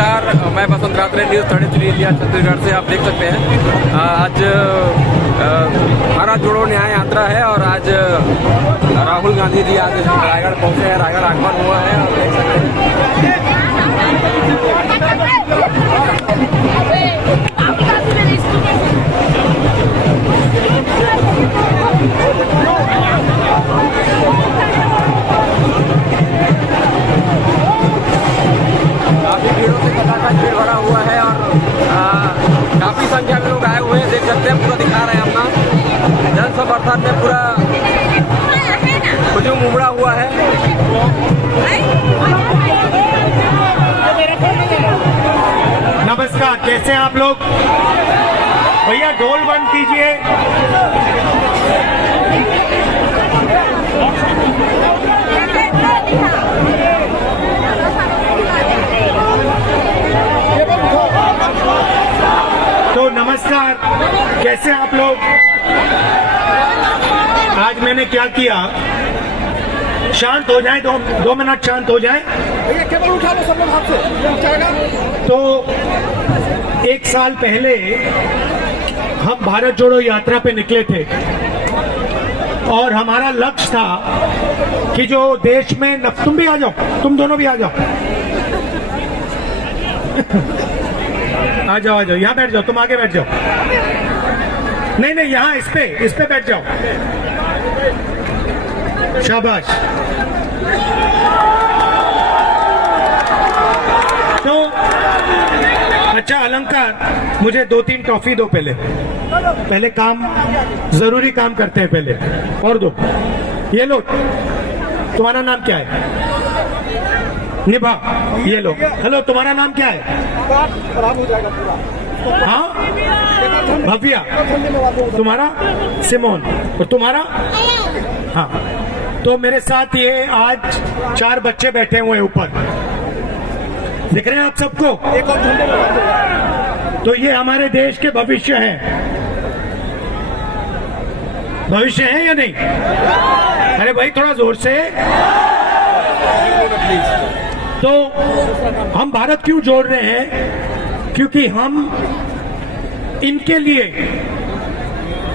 नमस्कार, मैं बसंत रात्रे news 33 India Chhattisgarh से आप देख सकते हैं। आज भारत जोड़ो न्याय यात्रा है और आज राहुल गांधी जी आज रायगढ़ पहुंचे हैं, रायगढ़ आगमन हुआ है और देख सकते हैं। काफी भीड़ों से खचाखच भीड़ भरा हुआ है और काफी संख्या में लोग आए हुए हैं, देख सकते हैं। पूरा दिखा रहे हैं अपना जन समर्थन में पूरा हुजूम उमड़ा हुआ है। नमस्कार, कैसे हैं आप लोग? भैया ढोल बंद कीजिए। तो नमस्कार, कैसे हैं आप लोग? आज मैंने क्या किया, शांत हो जाए, दो मिनट शांत हो जाए। केवल उठा लो सब लोग हाथ से। तो एक साल पहले हम भारत जोड़ो यात्रा पे निकले थे और हमारा लक्ष्य था कि जो देश में तुम भी आ जाओ, तुम दोनों भी आ जाओ। आ जाओ यहाँ बैठ जाओ, तुम आगे बैठ जाओ। नहीं यहाँ इस पे बैठ जाओ। शाबाश। तो अच्छा अलंकार, मुझे 2-3 टॉफी दो। पहले काम, जरूरी काम करते हैं पहले, और दो। ये लो, तुम्हारा नाम क्या है? निभा, ये लो। हेलो, तुम्हारा नाम क्या है? खराब हो जाएगा पूरा। हाँ, भव्या। तुम्हारा? सिमोन। और तुम्हारा? हाँ। तो मेरे साथ ये आज 4 बच्चे बैठे हुए हैं ऊपर, दिख रहे हैं आप सबको? एक और झंडे में। तो ये हमारे देश के भविष्य हैं। भविष्य है या नहीं? अरे भाई थोड़ा जोर से। तो हम भारत क्यों जोड़ रहे हैं? क्योंकि हम इनके लिए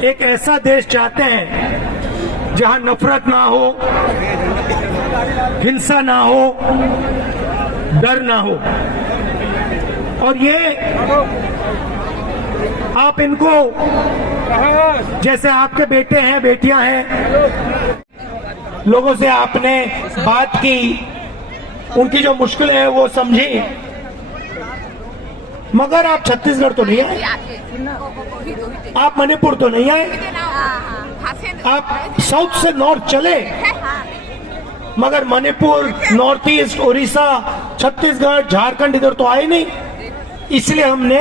एक ऐसा देश चाहते हैं जहां नफरत ना हो, हिंसा ना हो, डर ना हो। और ये आप इनको, जैसे आपके बेटे हैं, बेटियां हैं, लोगों से आपने बात की, उनकी जो मुश्किलें हैं वो समझी, मगर आप छत्तीसगढ़ तो नहीं आए, आप मणिपुर तो नहीं आए, आप साउथ से नॉर्थ चले, मगर मणिपुर, नॉर्थ ईस्ट, उड़ीसा, छत्तीसगढ़, झारखंड इधर तो आए नहीं। इसलिए हमने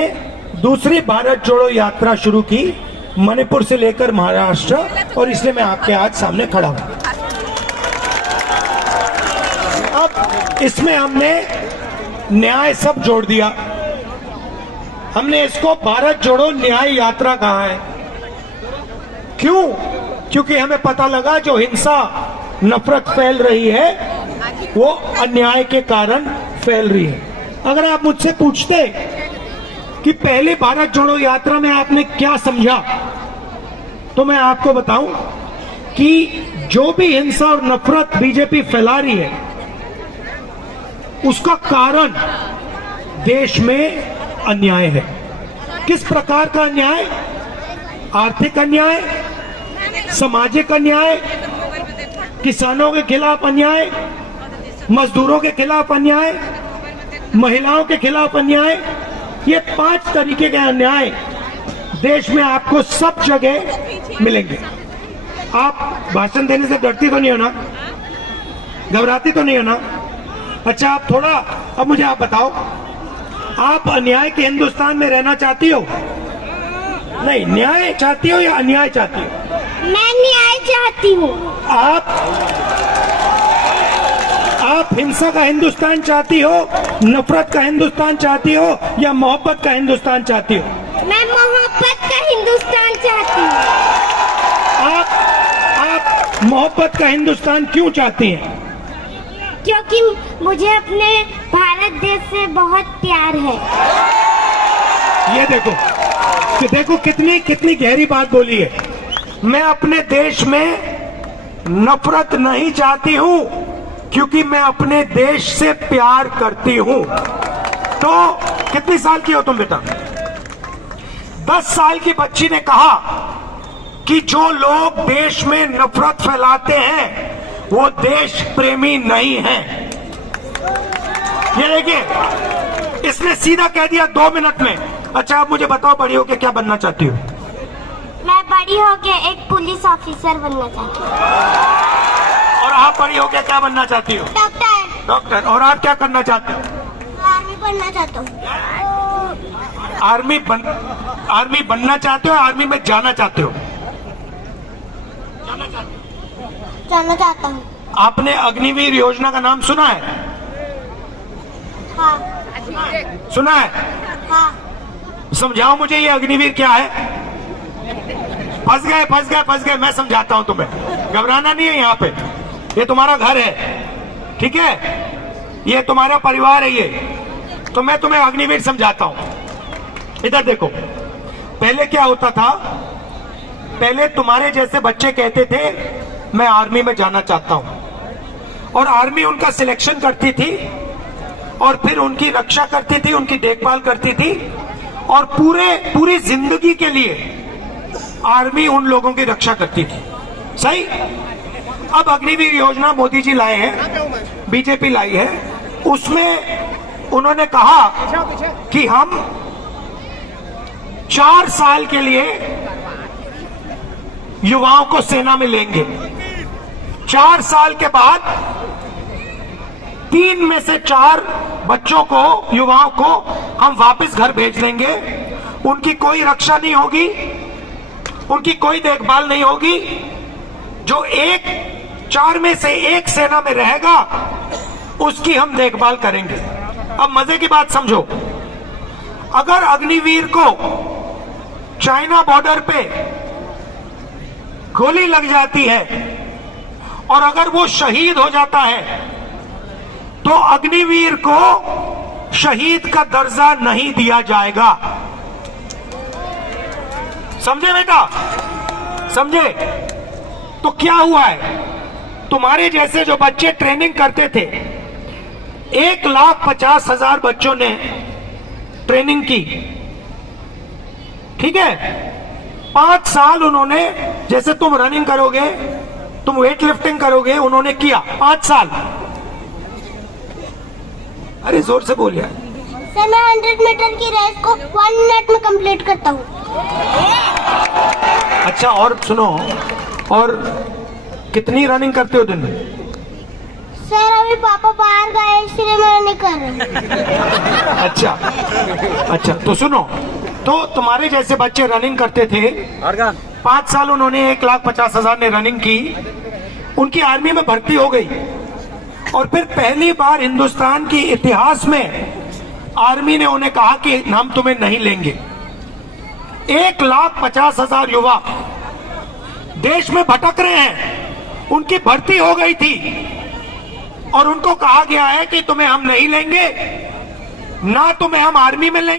दूसरी भारत जोड़ो यात्रा शुरू की, मणिपुर से लेकर महाराष्ट्र, और इसलिए मैं आपके आज सामने खड़ा हूं। अब इसमें हमने न्याय सब जोड़ दिया। हमने इसको भारत जोड़ो न्याय यात्रा कहा है। क्यों? क्योंकि हमें पता लगा जो हिंसा, नफरत फैल रही है वो अन्याय के कारण फैल रही है। अगर आप मुझसे पूछते कि पहले भारत जोड़ो यात्रा में आपने क्या समझा, तो मैं आपको बताऊं कि जो भी हिंसा और नफरत बीजेपी फैला रही है उसका कारण देश में अन्याय है। किस प्रकार का अन्याय? आर्थिक अन्याय, सामाजिक अन्याय, किसानों के खिलाफ अन्याय, मजदूरों के खिलाफ अन्याय, महिलाओं के खिलाफ अन्याय। ये 5 तरीके के अन्याय देश में आपको सब जगह मिलेंगे। आप भाषण देने से डरती तो नहीं हो ना? घबराती तो नहीं हो ना? अच्छा, आप थोड़ा, अब मुझे आप बताओ, आप अन्याय के हिंदुस्तान में रहना चाहती हो? नहीं, न्याय चाहती हो या अन्याय चाहती हो? मैं न्याय चाहती हूँ। आप हिंसा का हिंदुस्तान चाहती हो, नफरत का हिंदुस्तान चाहती हो, या मोहब्बत का हिंदुस्तान चाहती हो? मैं मोहब्बत का हिंदुस्तान चाहती हूँ। आप मोहब्बत का हिंदुस्तान क्यों चाहती हैं? क्योंकि मुझे अपने भारत देश से बहुत प्यार है। ये देखो कि देखो कितनी कितनी गहरी बात बोली है। मैं अपने देश में नफरत नहीं चाहती हूं क्योंकि मैं अपने देश से प्यार करती हूं। तो कितनी साल की हो तुम बेटा? 10 साल की बच्ची ने कहा कि जो लोग देश में नफरत फैलाते हैं वो देश प्रेमी नहीं है। ये देखिए, इसने सीधा कह दिया 2 मिनट में। अच्छा, आप मुझे बताओ, बड़ी होके क्या बनना चाहती हो? मैं बड़ी होके एक पुलिस ऑफिसर बनना चाहती हूँ। और आप बड़ी होके क्या बनना चाहती हो? डॉक्टर। डॉक्टर। और आप क्या करना चाहते हो? आर्मी बनना चाहता हूँ। आर्मी बनना चाहते हो? आर्मी में जाना चाहते हो? जाना चाहता हूँ। आपने अग्निवीर योजना का नाम सुना है? हाँ। सुना है? हाँ। समझाओ मुझे, ये अग्निवीर क्या है? फंस गए। मैं समझाता हूं तुम्हें, घबराना नहीं है। यहाँ पे ये तुम्हारा घर है, ठीक है? ये तुम्हारा परिवार है। ये तो मैं तुम्हें अग्निवीर समझाता हूं। इधर देखो, पहले क्या होता था? पहले तुम्हारे जैसे बच्चे कहते थे मैं आर्मी में जाना चाहता हूं, और आर्मी उनका सिलेक्शन करती थी और फिर उनकी रक्षा करती थी, उनकी देखभाल करती थी, और पूरी जिंदगी के लिए आर्मी उन लोगों की रक्षा करती थी। सही? अब अग्निवीर योजना मोदी जी लाए हैं, बीजेपी लाई है। उसमें उन्होंने कहा कि हम 4 साल के लिए युवाओं को सेना में लेंगे। 4 साल के बाद 3 में से 4 बच्चों को, युवाओं को हम वापस घर भेज देंगे। उनकी कोई रक्षा नहीं होगी, उनकी कोई देखभाल नहीं होगी। जो 4 में से 1 सेना में रहेगा उसकी हम देखभाल करेंगे। अब मजे की बात समझो, अगर अग्निवीर को चाइना बॉर्डर पे गोली लग जाती है और अगर वो शहीद हो जाता है तो अग्निवीर को शहीद का दर्जा नहीं दिया जाएगा। समझे बेटा? समझे? तो क्या हुआ है, तुम्हारे जैसे जो बच्चे ट्रेनिंग करते थे, 1,50,000 बच्चों ने ट्रेनिंग की, ठीक है? 5 साल उन्होंने, जैसे तुम रनिंग करोगे, तुम वेट लिफ्टिंग करोगे, उन्होंने किया 5 साल। अरे जोर से बोलिए। सर, मैं 100 मीटर की रेस को 1 मिनट में कंप्लीट करता हूँ। अच्छा, और सुनो, और कितनी रनिंग करते हो दिन में? सर, अभी पापा बाहर गए इसलिए मैं नहीं कर रहा। अच्छा, तो सुनो, तो तुम्हारे जैसे बच्चे रनिंग करते थे, 5 साल उन्होंने, 1,50,000 ने रनिंग की, उनकी आर्मी में भर्ती हो गई, और फिर पहली बार हिंदुस्तान की इतिहास में आर्मी ने उन्हें कहा कि हम तुम्हें नहीं लेंगे। 1,50,000 युवा देश में भटक रहे हैं, उनकी भर्ती हो गई थी और उनको कहा गया है कि तुम्हें हम नहीं लेंगे, ना तुम्हें हम आर्मी में लेंगे।